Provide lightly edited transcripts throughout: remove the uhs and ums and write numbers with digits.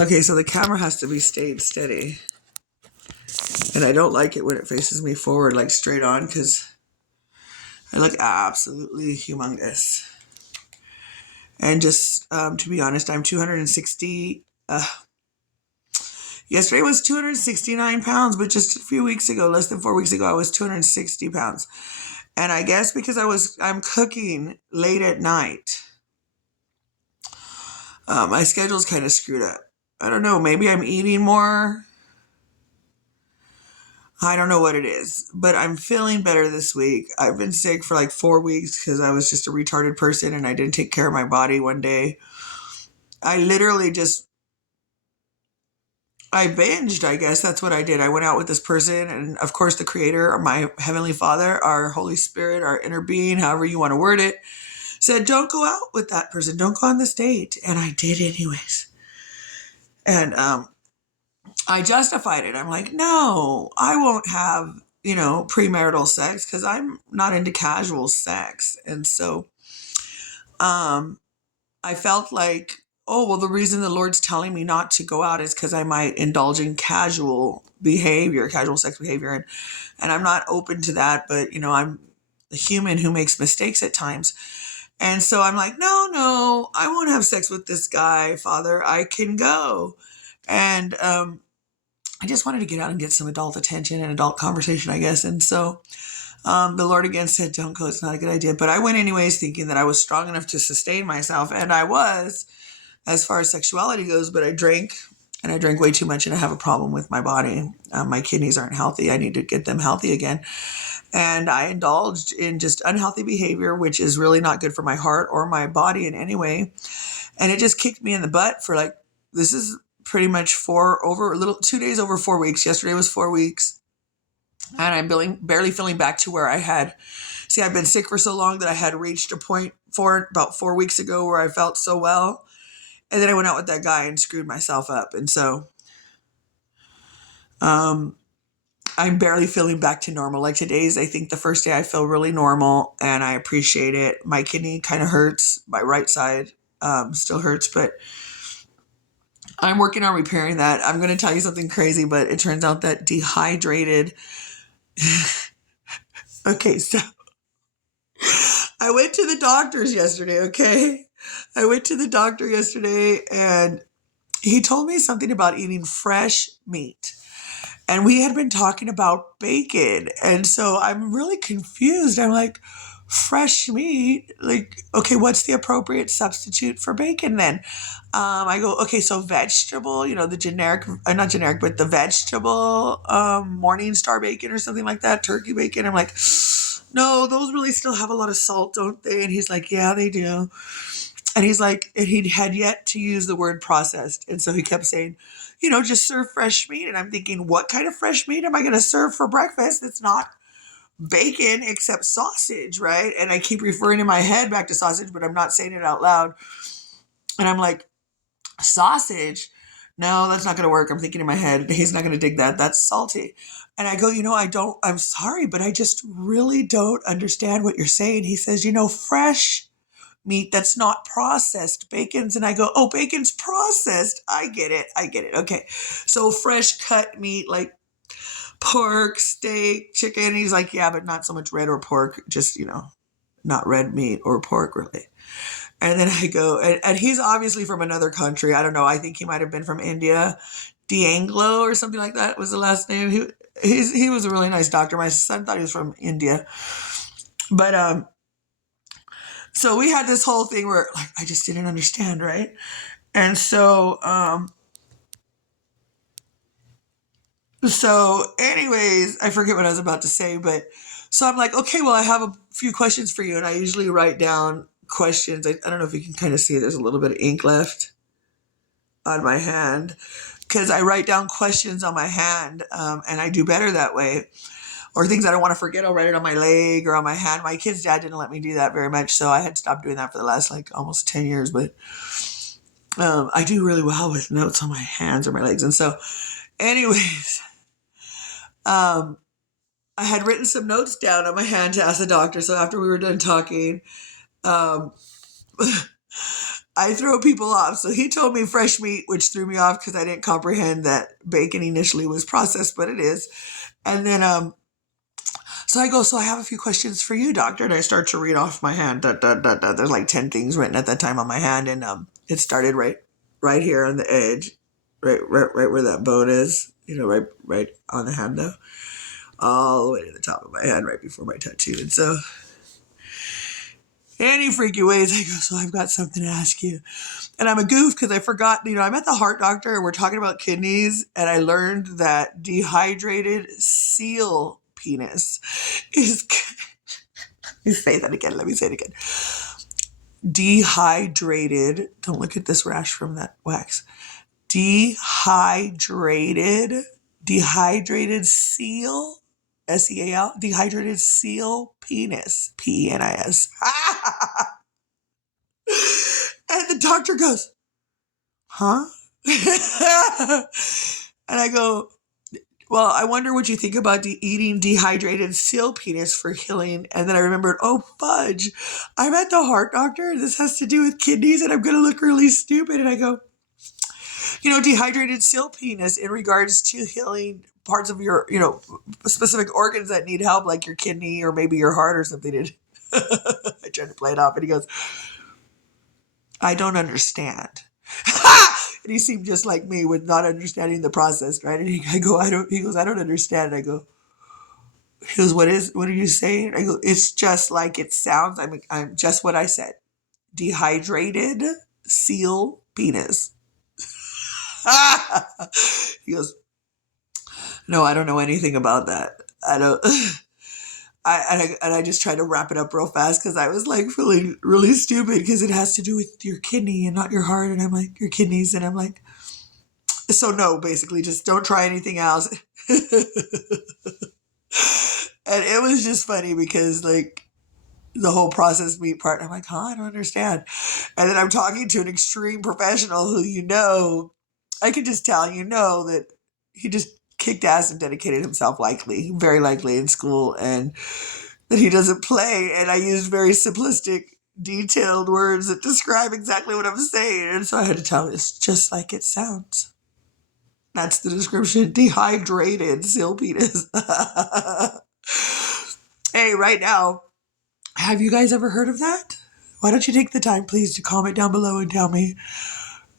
Okay, so the camera has to be stayed steady. And I don't like it when it faces me forward, like straight on, because I look absolutely humongous. And just to be honest, I'm 260. Yesterday was 269 pounds, but just a few weeks ago, less than 4 weeks ago, I was 260 pounds. And I guess because I'm cooking late at night, my schedule's kind of screwed up. I don't know. Maybe I'm eating more. I don't know what it is, but I'm feeling better this week. I've been sick for like 4 weeks because I was just a retarded person and I didn't take care of my body one day. I literally I binged, I guess. That's what I did. I went out with this person, and of course, the Creator, my Heavenly Father, our Holy Spirit, our inner being, however you want to word it, said, don't go out with that person. Don't go on this date. And I did anyways. And I justified it. I'm like, no, I won't have, premarital sex because I'm not into casual sex. And so I felt like, oh, well, the reason the Lord's telling me not to go out is because I might indulge in casual sex behavior. And I'm not open to that. But, I'm a human who makes mistakes at times. And so I'm like, no, I won't have sex with this guy, Father. I can go. And I just wanted to get out and get some adult attention and adult conversation, I guess. And so the Lord again said, don't go. It's not a good idea. But I went anyways, thinking that I was strong enough to sustain myself. And I was, as far as sexuality goes, but I drank. And I drank way too much, and I have a problem with my body. My kidneys aren't healthy. I need to get them healthy again. And I indulged in just unhealthy behavior, which is really not good for my heart or my body in any way. And it just kicked me in the butt for this is pretty much 2 days over 4 weeks. Yesterday was 4 weeks. And I'm barely feeling back to where I've been sick for so long that I had reached a point about 4 weeks ago where I felt so well. And then I went out with that guy and screwed myself up. And so I'm barely feeling back to normal. Like today's, I think, the first day I feel really normal, and I appreciate it. My kidney kind of hurts. My right side still hurts, but I'm working on repairing that. I'm going to tell you something crazy, but it turns out that dehydrated. Okay, so I went to the doctor's yesterday, okay? I went to the doctor yesterday, and he told me something about eating fresh meat. And we had been talking about bacon. And so I'm really confused. I'm like, fresh meat? Like, okay, what's the appropriate substitute for bacon then? I go, okay, so vegetable, the generic, not generic, but the vegetable Morningstar bacon or something like that, turkey bacon. I'm like, no, those really still have a lot of salt, don't they? And he's like, yeah, they do. And he's like, and he had yet to use the word processed. And so he kept saying, just serve fresh meat. And I'm thinking, what kind of fresh meat am I going to serve for breakfast? It's not bacon except sausage, right? And I keep referring in my head back to sausage, but I'm not saying it out loud. And I'm like, sausage? No, that's not going to work. I'm thinking in my head, he's not going to dig that. That's salty. And I go, I'm sorry, but I just really don't understand what you're saying. He says, fresh meat that's not processed. Bacon's, and I go, oh, bacon's processed. I get it. Okay. So fresh cut meat, like pork, steak, chicken. He's like, yeah, but not so much red or pork, just, not red meat or pork really. And then I go, and he's obviously from another country. I don't know. I think he might have been from India. D'Anglo or something like that was the last name. He was a really nice doctor. My son thought he was from India. But so we had this whole thing where I just didn't understand, right? And so anyways, I forget what I was about to say, but so I'm like, okay, well, I have a few questions for you. And I usually write down questions. I don't know if you can kind of see there's a little bit of ink left on my hand because I write down questions on my hand, and I do better that way. Or things I don't want to forget, I'll write it on my leg or on my hand. My kid's dad didn't let me do that very much, so I had stopped doing that for the last almost 10 years. But I do really well with notes on my hands or my legs. And so anyways, I had written some notes down on my hand to ask the doctor. So after we were done talking, I throw people off. So he told me fresh meat, which threw me off because I didn't comprehend that bacon initially was processed, but it is. And then so I go, so I have a few questions for you, doctor. And I start to read off my hand. Da, da, da, da. There's like 10 things written at that time on my hand. And it started right here on the edge, right where that bone is, right on the hand though, all the way to the top of my hand, right before my tattoo. And so any freaky ways, I go, so I've got something to ask you. And I'm a goof because I forgot, I'm at the heart doctor and we're talking about kidneys. And I learned that dehydrated seal penis is, let me say that again. Let me say it again. Dehydrated, don't look at this rash from that wax. Dehydrated seal, SEAL, dehydrated seal penis, PENIS. And the doctor goes, huh? And I go, well, I wonder what you think about eating dehydrated seal penis for healing. And then I remembered, oh, fudge, I'm at the heart doctor. This has to do with kidneys and I'm going to look really stupid. And I go, dehydrated seal penis in regards to healing parts of your, specific organs that need help, like your kidney or maybe your heart or something. And I tried to play it off and he goes, I don't understand. And he seemed just like me with not understanding the process, right? And he goes, I don't understand. And I go, he goes, what are you saying? I go, it's just like it sounds. I'm just what I said. Dehydrated seal penis. He goes, no, I don't know anything about that. I don't. I just tried to wrap it up real fast because I was like feeling really stupid because it has to do with your kidney and not your heart. And I'm like, your kidneys. And I'm like, so no, basically just don't try anything else. And it was just funny because like the whole processed meat part, I'm like, I don't understand. And then I'm talking to an extreme professional who, I can just tell, that he just kicked ass and dedicated himself very likely in school, and that he doesn't play. And I used very simplistic, detailed words that describe exactly what I'm saying. And so I had to tell him, it's just like it sounds. That's the description. Dehydrated seal penis. Hey, right now, have you guys ever heard of that? Why don't you take the time, please, to comment down below and tell me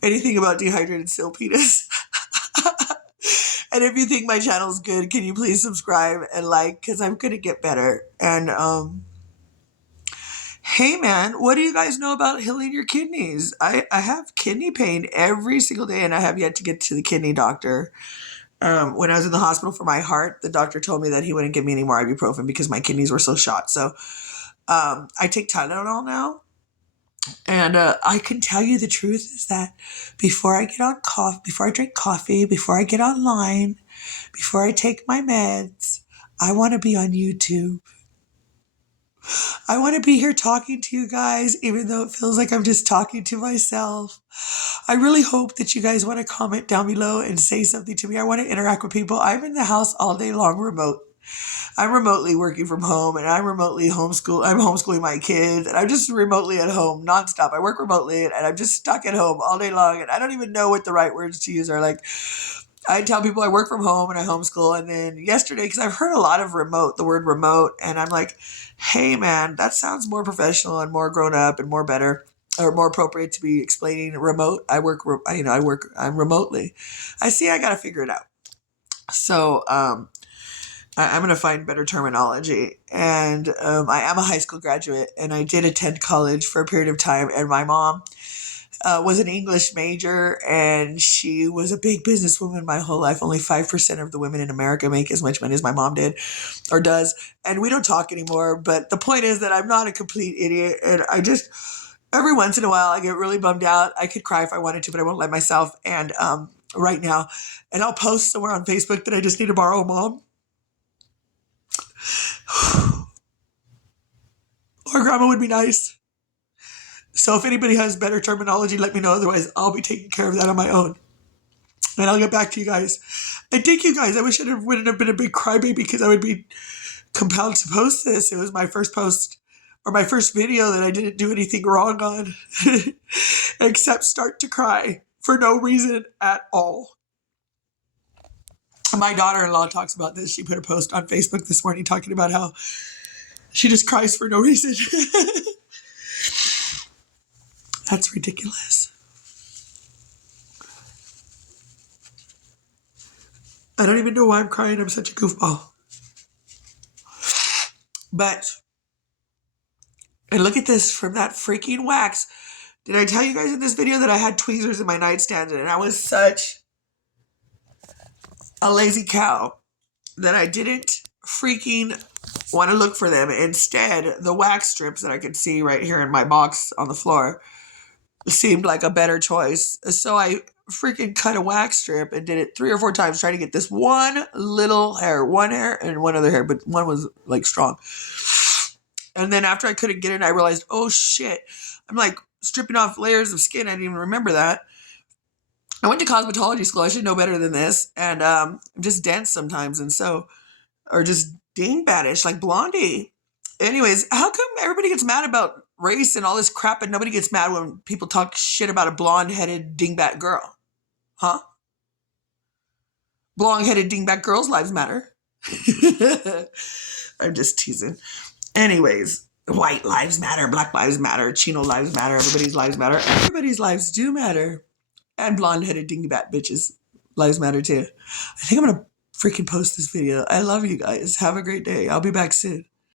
anything about dehydrated seal penis? And if you think my channel is good, can you please subscribe and like, because I'm going to get better. And hey, man, what do you guys know about healing your kidneys? I have kidney pain every single day, and I have yet to get to the kidney doctor. When I was in the hospital for my heart, the doctor told me that he wouldn't give me any more ibuprofen because my kidneys were so shot. So I take Tylenol now. And I can tell you the truth is that before I drink coffee, before I get online, before I take my meds, I want to be on YouTube. I want to be here talking to you guys, even though it feels like I'm just talking to myself. I really hope that you guys want to comment down below and say something to me. I want to interact with people. I'm in the house all day long remote. I'm remotely working from home, and I'm homeschooling my kids, and I'm just remotely at home nonstop. I work remotely, and I'm just stuck at home all day long, and I don't even know what the right words to use are. Like, I tell people I work from home and I homeschool, and then yesterday, because I've heard a lot of the word remote, and I'm like, hey man, that sounds more professional and more grown up and more better, or more appropriate to be explaining remote. I'm remotely. I got to figure it out. So, I'm going to find better terminology. And I am a high school graduate, and I did attend college for a period of time. And my mom was an English major, and she was a big businesswoman my whole life. Only 5% of the women in America make as much money as my mom did or does. And we don't talk anymore. But the point is that I'm not a complete idiot. And I just, every once in a while, I get really bummed out. I could cry if I wanted to, but I won't let myself. And right now, and I'll post somewhere on Facebook that I just need to borrow a mom. Or grandma would be nice. So if anybody has better terminology, let me know. Otherwise, I'll be taking care of that on my own. And I'll get back to you guys. And thank you guys. I wish I wouldn't have been a big crybaby because I would be compelled to post this. It was my first post or my first video that I didn't do anything wrong on, except start to cry for no reason at all. My daughter-in-law talks about this. She put a post on Facebook this morning talking about how she just cries for no reason. That's ridiculous. I don't even know why I'm crying. I'm such a goofball. But, and look at this from that freaking wax. Did I tell you guys in this video that I had tweezers in my nightstand and I was such a lazy cow that I didn't freaking want to look for them. Instead, the wax strips that I could see right here in my box on the floor seemed like a better choice. So I freaking cut a wax strip and did it 3 or 4 times trying to get this one little hair, one hair and one other hair, but one was like strong. And then after I couldn't get it, I realized, oh shit, I'm like stripping off layers of skin. I didn't even remember that. I went to cosmetology school. I should know better than this. And I'm just dense sometimes. And so, or just dingbatish like Blondie. Anyways, how come everybody gets mad about race and all this crap and nobody gets mad when people talk shit about a blonde-headed dingbat girl? Huh? Blonde-headed dingbat girls' lives matter. I'm just teasing. Anyways, white lives matter, black lives matter, Chino lives matter, everybody's lives matter. Everybody's lives do matter. And blonde-headed dingbat bitches' lives matter too. I think I'm going to freaking post this video. I love you guys. Have a great day. I'll be back soon.